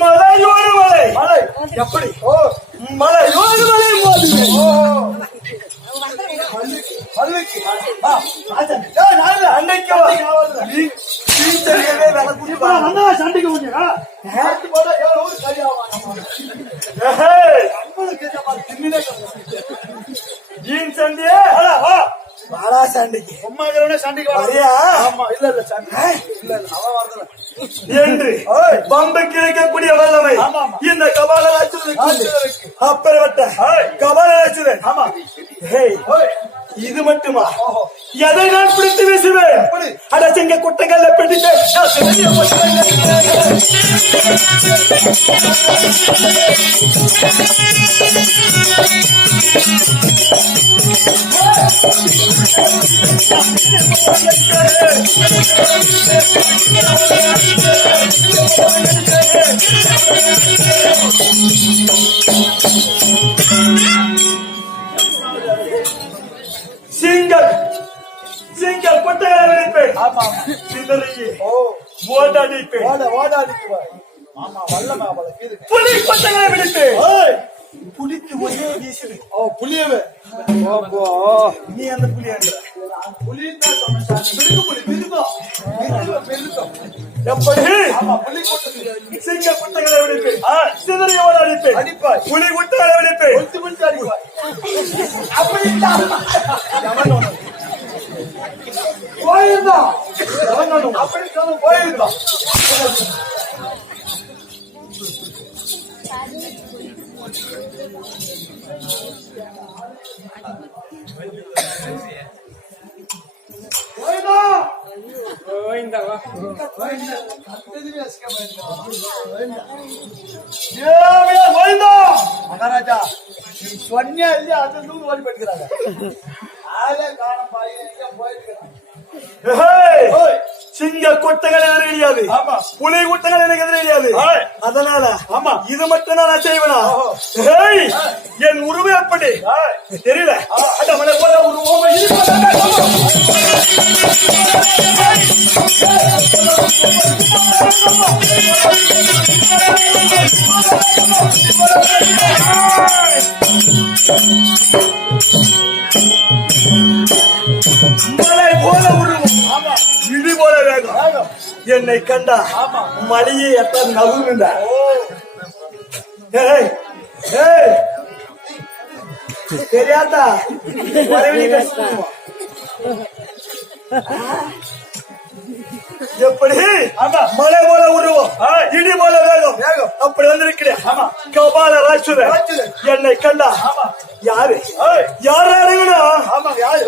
மலையோடு மலை மலை எப்படி மலையோடு மலை சண்டைக்கு ஜீன் சண்டே வாடா சண்டைக்கு அம்மா சண்டைக்கு வரையா ஆமா இல்ல இல்ல சண்டை இல்ல இல்ல அவன் வரல என்று பம்பைக்கு இருக்கக்கூடிய வல்லமை இந்த கபாலராட்சதனுக்கு அப்பறவட்ட கபாலராட்சதன் ஆமா இது மட்டுமா எதை நான் பிடித்து வீசுவேன் அடச்சங்க குட்டைகள்ல பிடித்து சிங்கல் கொட்டைகளை வெடிப்பேன் ஓடாடிப்பேன் புலி கொட்டைகளை வெடிப்பேன் புலிக்கு ஒரே வீசுது புலியவே நீ அந்த புலியா புலி சிங்க குட்டைகளை வெடிப்பேன் சிதறி ஓடாடிப்பேன் அடிப்பாய் புலி குட்டைகளை வெடிப்பேன் அப்படி போயிருந்தான் அப்படி சொல்ல போயிருந்தான் மகாராஜா சொன்னியா இல்லையா அது நூறு ஓடி போயிருக்கிறாங்க சிங்க கொட்டைகள் எதிர கிடையாது புலி குட்டைகள் எனக்கு எதிர கிடையாது அதனால இது மட்டும் தான் நான் செய்வேனா என் உருவம் எப்படி தெரியல மலை போல உருவம் இடி போல வேகம் என்னை கண்டா மலையை எத்த நவுங்க தெரியாதா எப்படி மலை போல உருவம் இடி போல வேகம் அப்படி வந்திருக்கிறேன் கபால ராட்சதன் என்னை கண்டா யாரு யாரு அறியணும் யாரு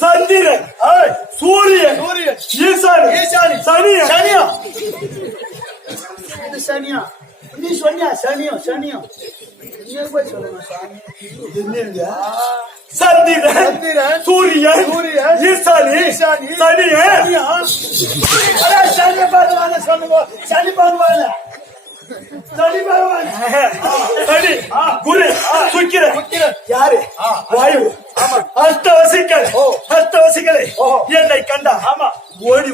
சந்திரன் சூரியன் ஈசானி சனியா சனியா நீ சொன்னியா சனியா சந்திரன் சூரியன் ஈசானி சனியா சனி பகவான சொல்லுங்க சனி பகவான சனி குரு சுக்கிரன் யாரு வாயு அஷ்டவசிகளை என்னை கண்டா ஓடி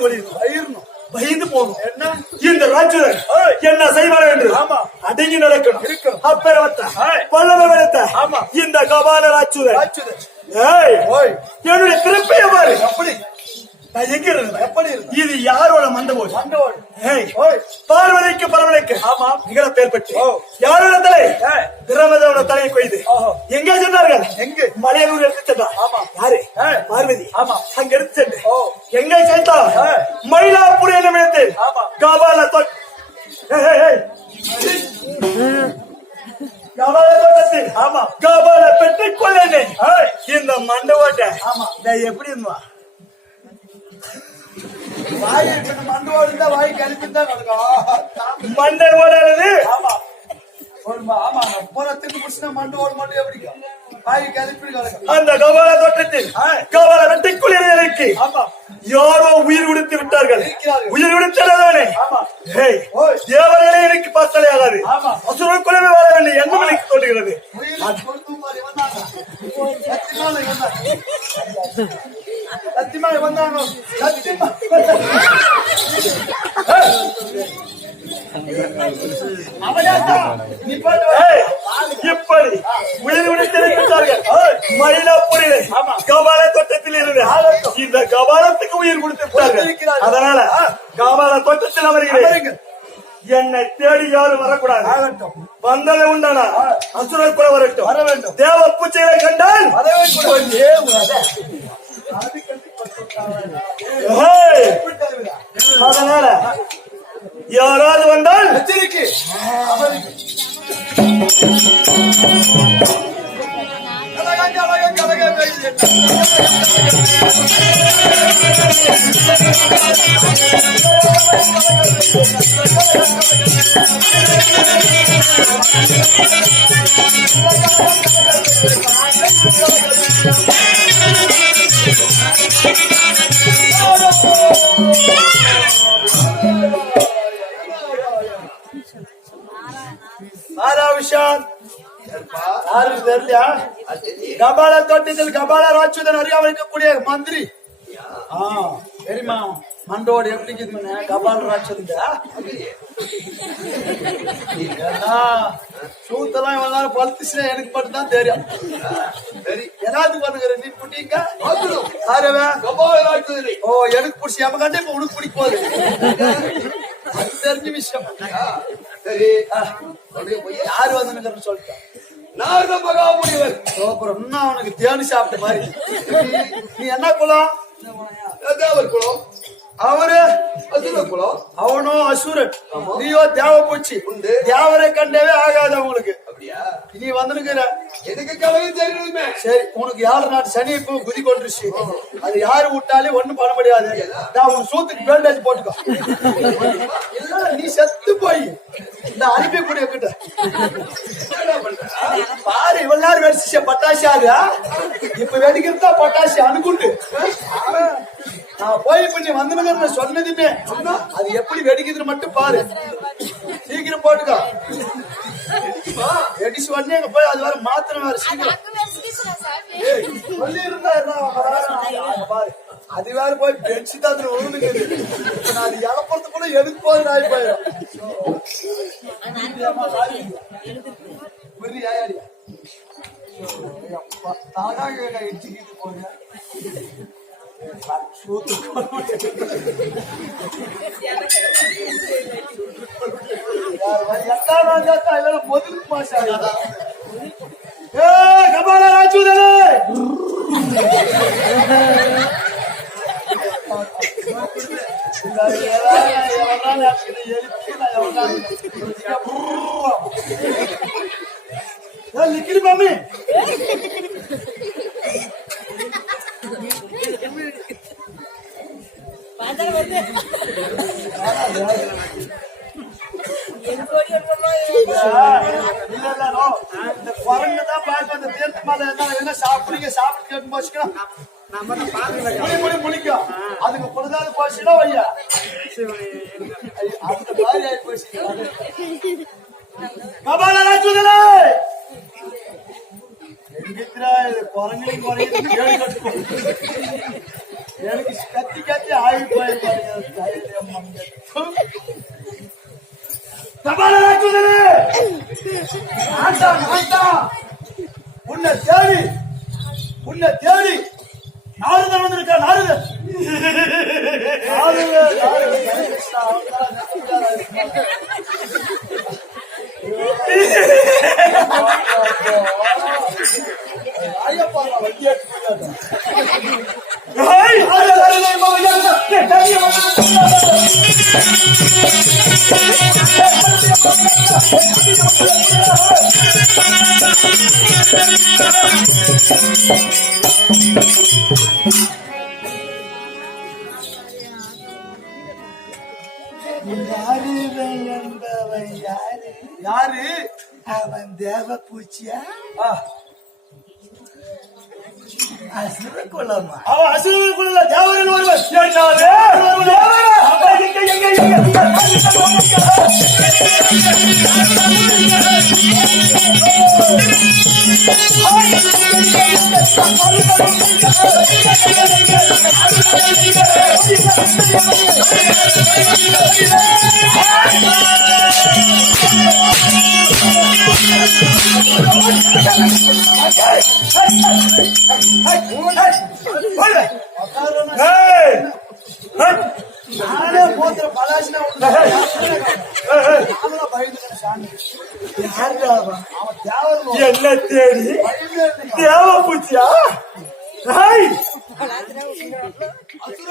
பயந்து போகணும் என்ன இந்த ராட்சதன் என்ன செய்வார் என்று அடங்கி நடக்கணும் அப்பறவத்த பல்லவ வளர்த்த இந்த கபால ராட்சதன் என்னுடைய திருப்பிய பாரு அப்படி எங்க எப்படி இது யாரோட மண்டபோடு பார்வதிக்கு பரவலைக்கு நிகழ பேர்பட்டு யாரோட தலை திரமதோட செய்து எங்க சென்றார்கள்? எங்க? மலையனூர் எடுத்து சென்றார். ஆமா. யாரு? பார்வதி. ஆமா. அங்க எடுத்து சென்று எங்க சென்றார்? மயிலாப்பூர் என்னும் இடத்தில் கபால தோட்டத்தில் கபால பெற்று கொள்ளனே இந்த மண்டவோட்ட எப்படி இருந்தா வாய் மண்டோடு இருந்தா வாய் கழிச்சுதான் நடக்கும். மண்டல் ஓடாது. ஆமா ஆமா புறத்துக்கு புடிச்சுனா மண்டோடு மட்டும் எப்படி வாய் கழிப்பு கிடக்கும். அந்த கபால தோட்டத்தில் கபால வெட்டிக்குள் இருக்கு. யாரோ உயிர் கொடுத்து விட்டார்கள். உயிர் கொடுத்ததானே தேவர்களே எனக்கு பாசலை ஆகாது. அசுர குலமே வர வேண்டும் என்ன எனக்கு தோன்றுகிறது. சத்தியமாக வந்தாங்க. இப்படி உயிர் விடுத்திருக்கிறார்கள் மயிலாப்பூரிலே கபால தோட்டத்தில் இருந்து இந்த கபாலத்துக்கு உயிர் கொடுத்திருக்கிறார்கள். அதனால கபால தோட்டத்தில் அமர்கிறேன். என்னை தேடி யாரும் வரக்கூடாது. வந்ததை உண்டானா அசுரர் கூட வரட்டும். வர வேண்டும். தேவ பூச்சைகளை கண்டால் அதனால யாராவது வந்தால் எச்சரிக்கை. கபால தோட்டத்தில் கபால ராட்சதன் அறியாமல் இருக்கக்கூடிய மந்திரி தெரியுமா? மண்டோடு எப்படி கபால ராட்சதன் சூத்தெல்லாம் எல்லாரும் பழுத்துச்சுன்னா எனக்கு மட்டும் தான் தெரியும். ஏதாவது பண்ணுகிற நீ புட்டிங்க எனக்கு பிடிச்சி எம கண்டே இப்ப உனக்கு பிடிக்க போகுது. அது தெரிஞ்ச விஷயம். சரி யாரு வந்து சொல்லிட்டேன். இன்னும் அவனுக்கு தேனி சாப்பிட்ட மாதிரி. நீ என்ன குலம்? குலம். அவரு குலம். அவனும் அசுரன். நீயோ தேவ பூச்சி. தேவரை கண்டவே ஆகாது அவங்களுக்கு. நீ வந்துருக்கிற சரி உனக்கு யாரு நாட்டு சனி இப்போ குதி கொண்டுருச்சு. அது யாரு விட்டாலே ஒண்ணும் பண்ண முடியாது. நான் உன் சூத்துக்கு பேண்டேஜ் போட்டுக்கோ. நீ செத்து போய் இந்த அனுப்பக்கூடிய கிட்ட பாரு இவ்வளவு நேரம் வெடிச்ச பட்டாசு. அது இப்ப வெடிக்கிறதா பட்டாசு அணுகுண்டு. நான் போய் இப்ப நீ வந்து சொன்னதுமே அது எப்படி வெடிக்குதுன்னு மட்டும் பாரு. சீக்கிரம் போட்டுக்கோ. வெடிச்சு உடனே அங்க போய் அது வேற மாத்திரம் வேற சீக்கிரம் சொல்லி இருந்தா பாரு. அது வேற போய் பெட்ஷீட் அதுல ஒழுங்குது. அது இழப்பறது கூட எதுக்கு போகுது ஆகி போயிடும். இடிச்சுக்கிட்டு போங்க. முதல் மாசம் கபால ராஜூதனே லிக்கிடு மாமி குரங்குதான் பார்க்க அந்த தீர்த்த மாலை என்ன சாப்பிடுங்க சாப்பிட்டு கேட்டு போச்சுக்கலாம். முடிக்கும் அதுக்கு பொழுதாது போச்சுன்னா வையா அந்த மாதிரி ஆகி போச்சு. கபால ராஜூதனே குரங்களையும் குறையும் எனக்கு கத்தி கத்தி ஆகி போயிருப்பாங்க. கபால ராஜூதனே உன்னை தேடி நாரதன் வந்திருக்கா. நாரதன் ஏய், அது தனியா யாரு அவன் தேவ பூச்சியா ஆ, அசுர குலமா அவன் அசுரன் குல தேவரில் ஒருவன் என்னது? அப்ப எங்க ஏய், ஏய், நானே போத்துற பலாசினா நானும் பயந்துட்டேன் சாமி. யாருடா அவன்? அவன் தேவரும் என்ன தேடி பயந்தே இருந்தேன். தேவ பூச்சியா? ஏய், அசுர